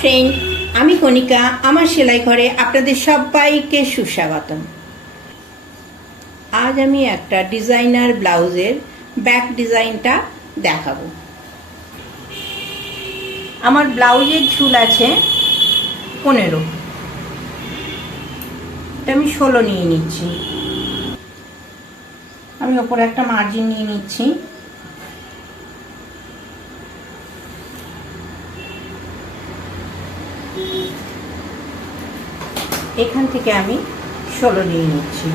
Friend, আমি কণিকা। আমার সেলাই ঘরে আপনাদের সবাইকে সুস্বাগতম। আজ আমি একটা ডিজাইনার ব্লাউজের ব্যাক ডিজাইনটা দেখাবো। আমার ব্লাউজের ঝুল আছে 15, এটা আমি 16 নিয়ে নিচ্ছি। আমি ওপরে একটা মার্জিন নিয়ে নিচ্ছি। এখান থেকে আমি 16 নিয়ে নিচ্ছি।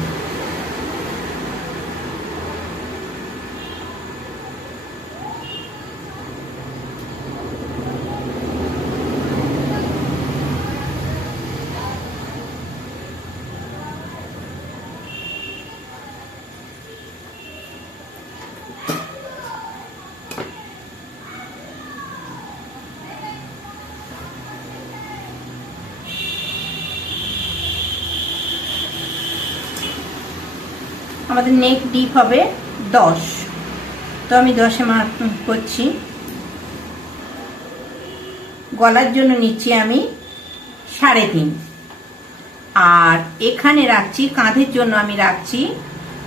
আমাদের নেক ডিপ হবে 10, তো আমি 10-এ মার্ক করছি। গলার জন্য নিচ্ছি আমি 3.5, আর এখানে রাখছি কাঁধের জন্য। আমি রাখছি,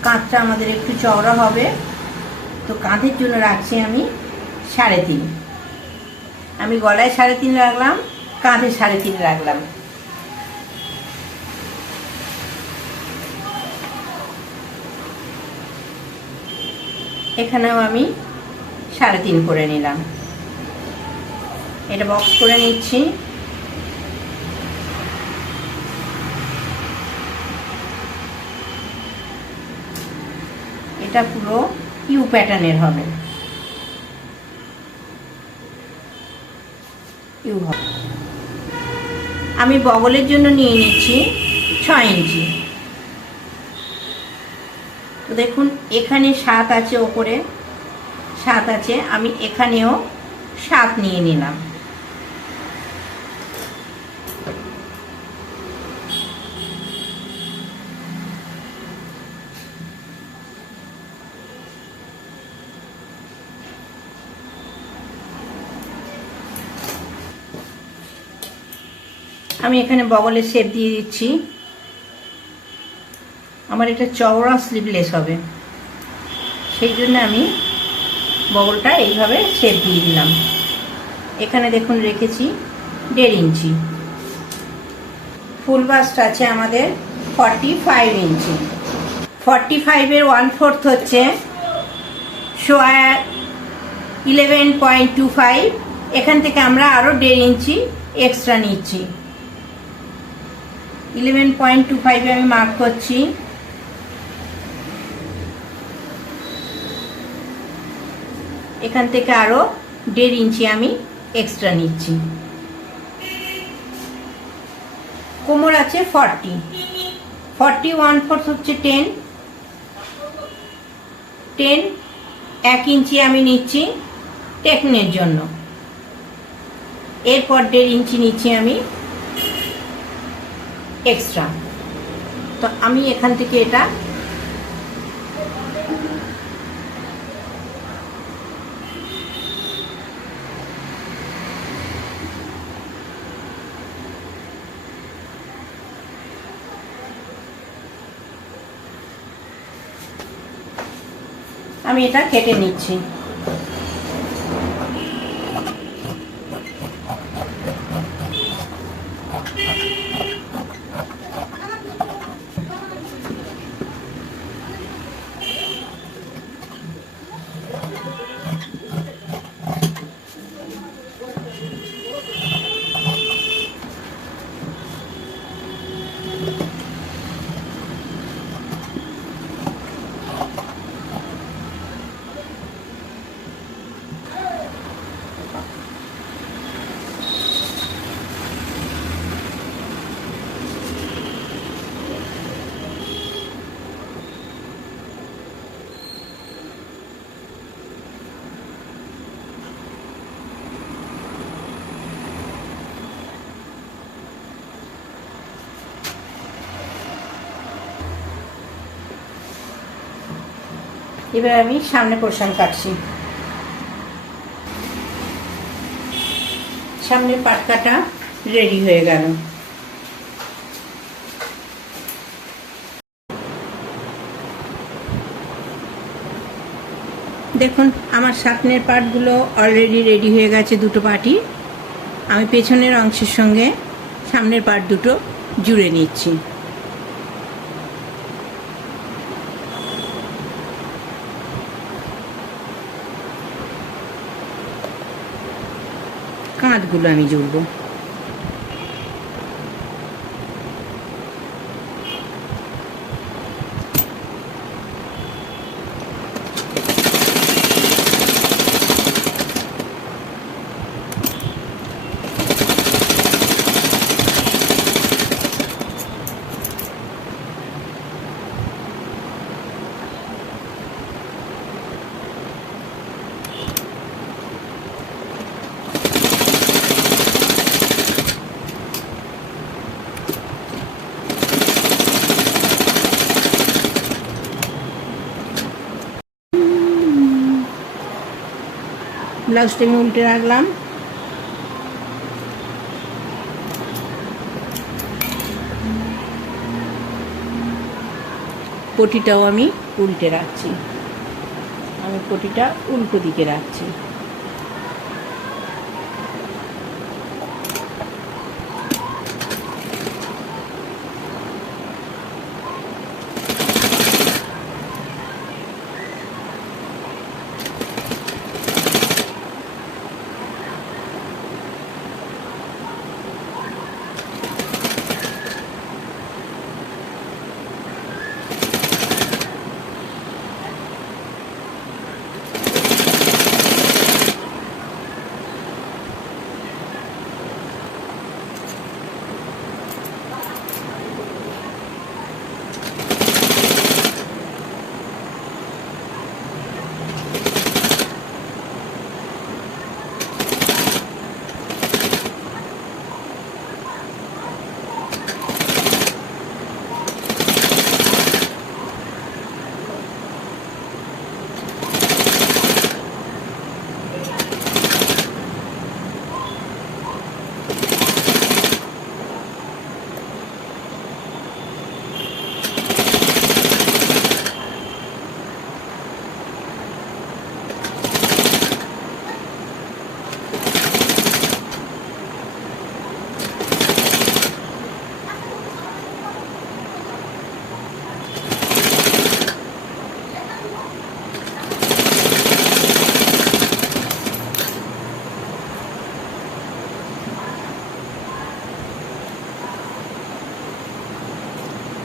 কাঁধটা আমাদের একটু চওড়া হবে, তো কাঁধের জন্য রাখছি আমি 3.5। আমি গলায় 3.5 রাখলাম, কাঁধে 3.5 রাখলাম। এখানেও আমি 3.5 করে নিলাম। এটা বক্স করে নিচ্ছি। এটা পুরো ইউ প্যাটার্নের হবে, ইউ হবে। আমি বগলের জন্য নিয়ে নিচ্ছি 6 ইঞ্চি। তো দেখুন, এখানে 7 আছে, ওপরে 7 আছে, আমি এখানেও 7 নিয়ে নিলাম। আমি এখানে বগলের শেপ দিয়ে দিচ্ছি। আমার এটা চওড়া স্লিভলেস হবে, সেই জন্য আমি বগলটা এইভাবে শেপ দিয়ে দিলাম। এখানে দেখুন রেখেছি 1.5 ইঞ্চি। ফুল বাস্ট আছে আমাদের 45 ইঞ্চি। 45-এর 1/4 হচ্ছে 11.25। এখান থেকে আমরা আরো 1.5 ইঞ্চি এক্সট্রা নিচ্ছি। 11.25-এ আমি মার্ক করছি। এখান থেকে আরো 1.5 ইঞ্চি আমি এক্সট্রা নিচ্ছি। কোমর আছে 40, 1/4 হচ্ছে 10। 1 ইঞ্চি আমি নিচ্ছি টেকনের জন্য। এরপর 1.5 ইঞ্চি নিচ্ছি আমি এক্সট্রা। তো আমি এখান থেকে এটা কেটে নিচ্ছি। এবার আমি সামনে পোরশন কাটছি। সামনের পাট কাটা রেডি হয়ে গেল। দেখুন আমার সামনের পার্টগুলো অলরেডি রেডি হয়ে গেছে, দুটো পার্টই। আমি পেছনের অংশের সঙ্গে সামনের পার্ট দুটো জুড়ে নিচ্ছি। কাঁধগুলো আমি জুড়বো। ব্লাউজটা আমি উল্টে রাখলাম। পটিটাও আমি উল্টে রাখছি। আমি পটিটা উল্টো দিকে রাখছি।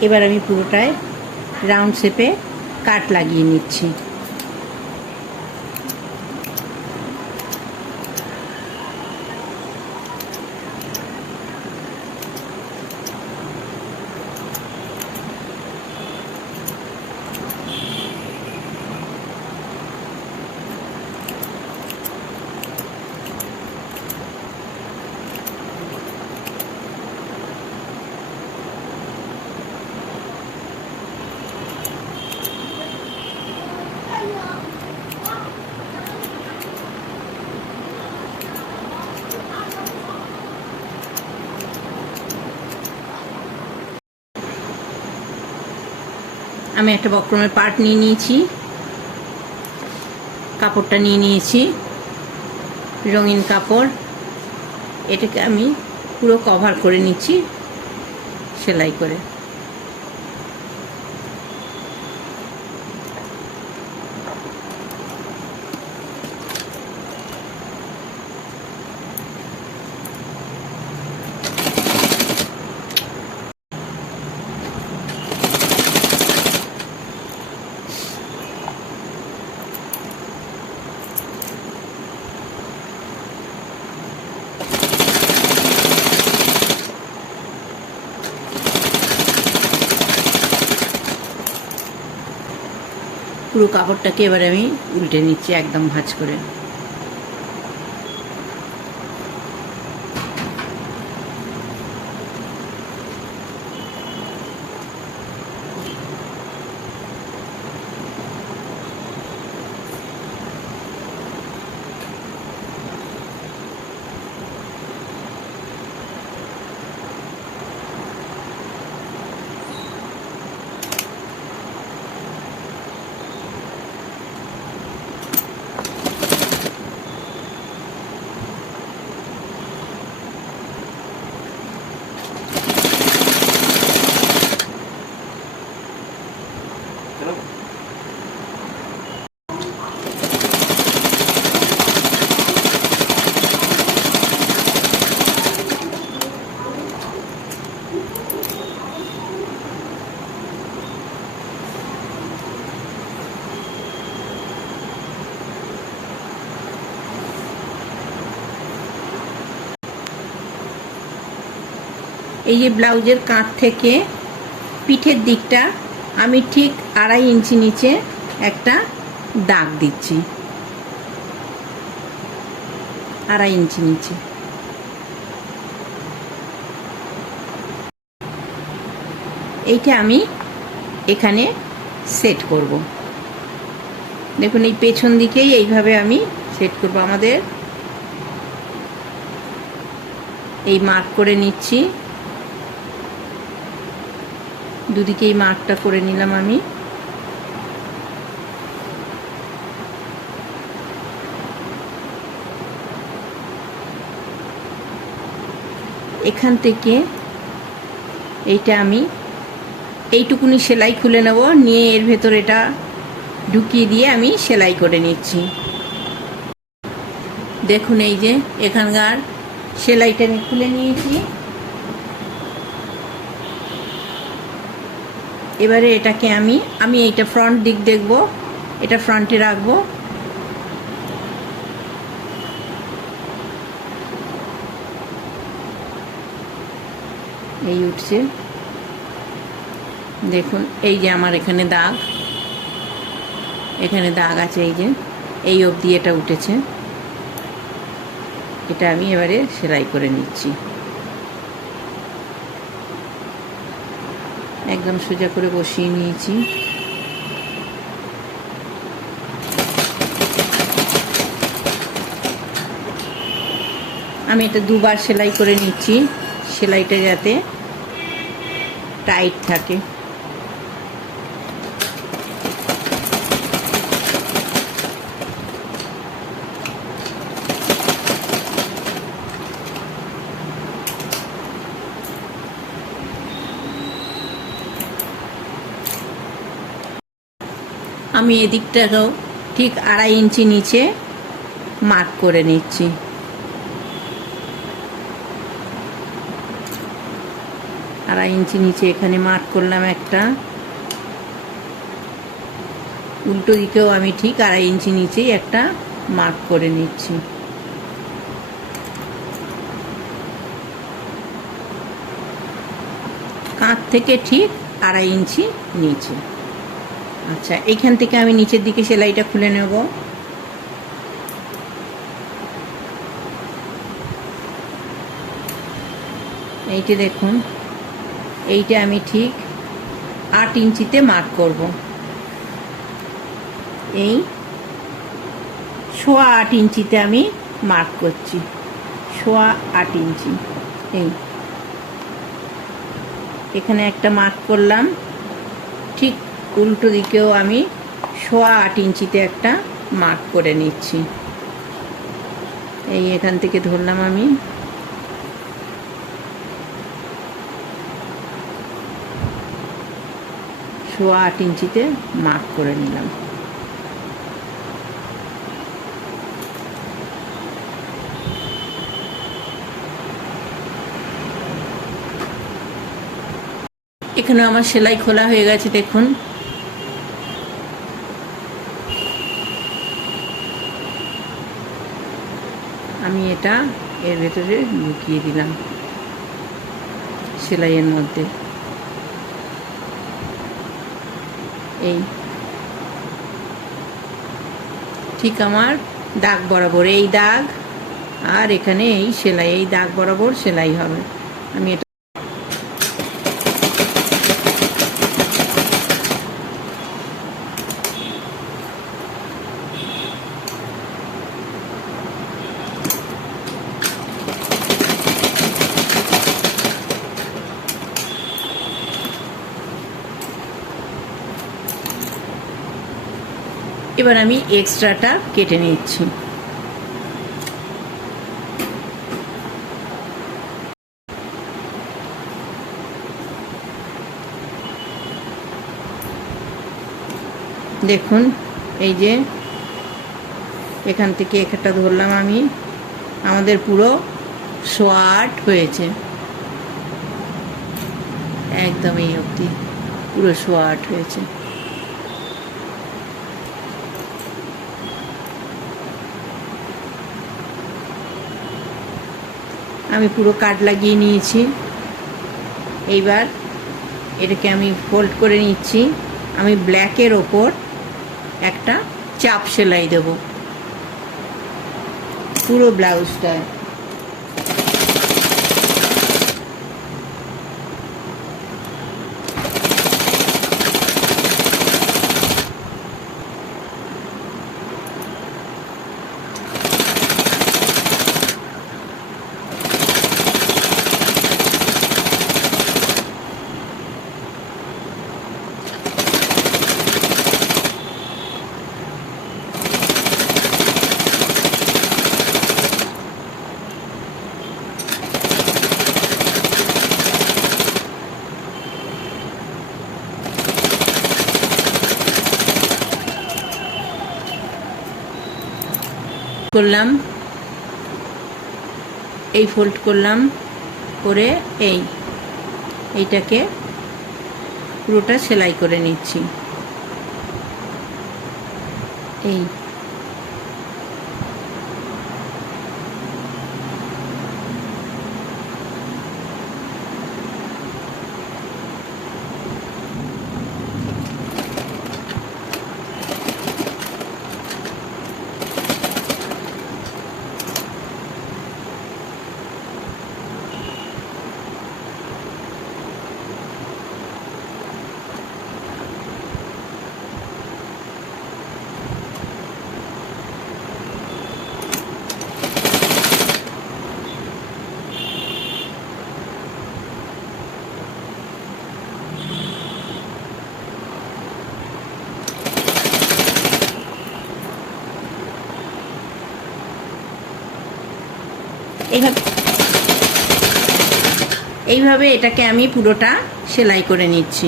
এবার আমি পুরোটায় রাউন্ড শেপে কাট লাগিয়ে নিচ্ছি। আমি একটা বক্রমের পার্ট নিয়ে নিয়েছি, কাপড়টা নিয়ে নিয়েছি রঙিন কাপড়। এটাকে আমি পুরো কভার করে নিচ্ছি সেলাই করে। পুরো কাপড়টাকে এবারে আমি উল্টে নিচ্ছি একদম ভাঁজ করে। এই যে ব্লাউজের কাঁধ থেকে পিঠের দিকটা আমি ঠিক 2.5 ইঞ্চি নিচে একটা দাগ দিচ্ছি, 2.5 ইঞ্চি নিচে। এইটা আমি এখানে সেট করব। দেখুন এই পেছন দিকেই এইভাবে আমি সেট করব। আমাদের এই মার্ক করে নিচ্ছি, দুদিকেই মার্কটা করে নিলাম আমি। এখান থেকে এইটা আমি এইটুকুনি সেলাই খুলে নেব, নিয়ে এর ভেতর এটা ঢুকিয়ে দিয়ে আমি সেলাই করে নিচ্ছি। দেখুন এই যে এখানকার সেলাইটা আমি খুলে নিয়েছি। এবারে এটাকে আমি এইটা ফ্রন্ট দিক দেখব, এটা ফ্রন্টে রাখবো। এই উঠছে, দেখুন এই যে আমার এখানে দাগ, এখানে দাগ আছে, এই যে এই অবধি এটা উঠেছে। এটা আমি এবারে সেলাই করে নিচ্ছি, একদম সোজা করে বসিয়ে নিয়েছি। আমি এটা 2 বার সেলাই করে নিচ্ছি, সেলাইটা যাতে টাইট থাকে। আমি এদিকটাকেও ঠিক 2.5 ইঞ্চি নিচে মার্ক করে নিচ্ছি। আড়াই ইঞ্চি নিচে এখানে মার্ক করলাম একটা, উল্টো দিকেও আমি ঠিক 2.5 ইঞ্চি নিচেই একটা মার্ক করে নিচ্ছি। কাঁধ থেকে ঠিক 2.5 ইঞ্চি নিচে। আচ্ছা, এইখান থেকে আমি নিচের দিকে সেলাইটা খুলে নেব। এইটা দেখুন, এইটা আমি ঠিক 8 ইঞ্চিতে মার্ক করব। এই 8.25 ইঞ্চিতে আমি মার্ক করছি, 8.25 ইঞ্চি। এই এখানে একটা মার্ক করলাম, ঠিক উল্টো দিকেও আমি 8.25 ইঞ্চিতে একটা মার্ক করে নিচ্ছি। এই এখান থেকে ধরলাম আমি, সোয়া 8 ইঞ্চিতে মার্ক করে নিলাম। এখানে আমার সেলাই খোলা হয়ে গেছে, দেখুন। আমি এটা এর ভেতরে ঢুকিয়ে দিলাম সেলাইয়ের মধ্যে। এই ঠিক আমার দাগ বরাবর এই দাগ, আর এখানে এই সেলাই, এই দাগ বরাবর সেলাই হবে। আমি এটা এবার আমি এক্সট্রাটা কেটে নিচ্ছি। দেখুন এই যে এখান থেকে একটা ধরলাম আমি, আমাদের পুরো 8.25 হয়েছে, একদম এই অবধি পুরো 8.25 হয়েছে। আমি পুরো কাট লাগিয়ে নিয়েছি। এইবার এটাকে আমি ফোল্ড করে নিচ্ছি। আমি ব্ল্যাকের ওপর একটা চাপ সেলাই দেব পুরো ব্লাউজটায়। করলাম, এই ফোল্ড করলাম করে এইটাকে পুরোটা সেলাই করে নিচ্ছি। এইভাবে এটাকে আমি পুরোটা সেলাই করে নিচ্ছি।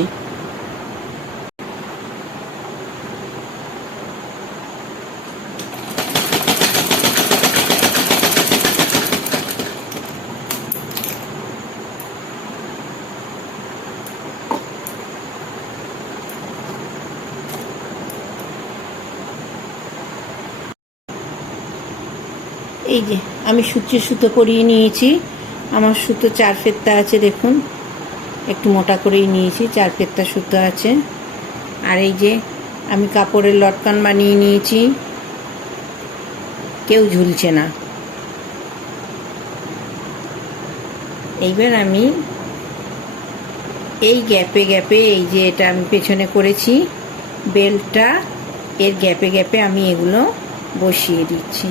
এই যে আমি সূচের সুতো করিয়ে নিয়েছি। আমার সুতো 4 ফেত্তা আছে, দেখুন একটু মোটা করেই নিয়েছি, 4 ফেত্তা সুতো আছে। আর এই যে আমি কাপড়ের লটকান বানিয়ে নিয়েছি, কেউ ঝুলছে না। এইবার আমি এই গ্যাপে গ্যাপে, এই যে এটা আমি পেছনে করেছি বেল্টটা, এর গ্যাপে গ্যাপে আমি এগুলো বসিয়ে দিচ্ছি।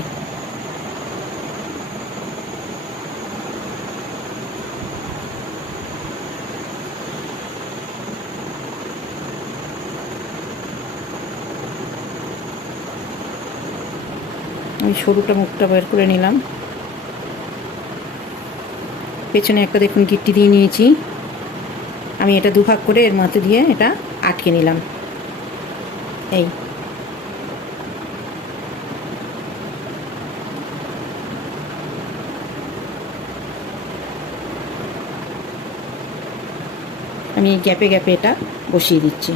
আমি সরুটা মুখটা বের করে নিলাম। পেছনে একটা দেখুন গিট্টি দিয়ে নিয়েছি, আমি এটা দুভাগ করে এর মধ্যে দিয়ে এটা আটকে নিলাম। আমি গ্যাপে গ্যাপে এটা বসিয়ে দিচ্ছি।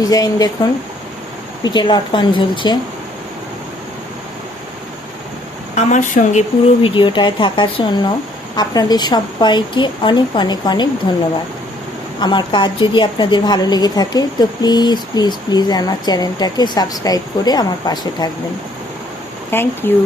ডিজাইন দেখুন, পিঠে লটকন ঝুলছে। আমার সঙ্গে পুরো ভিডিওটায় থাকার জন্য আপনাদের সবাইকে অনেক অনেক অনেক ধন্যবাদ। আমার কাজ যদি আপনাদের ভালো লেগে থাকে তো প্লিজ প্লিজ প্লিজ আমার চ্যানেলটাকে সাবস্ক্রাইব করে আমার পাশে থাকবেন। Thank you.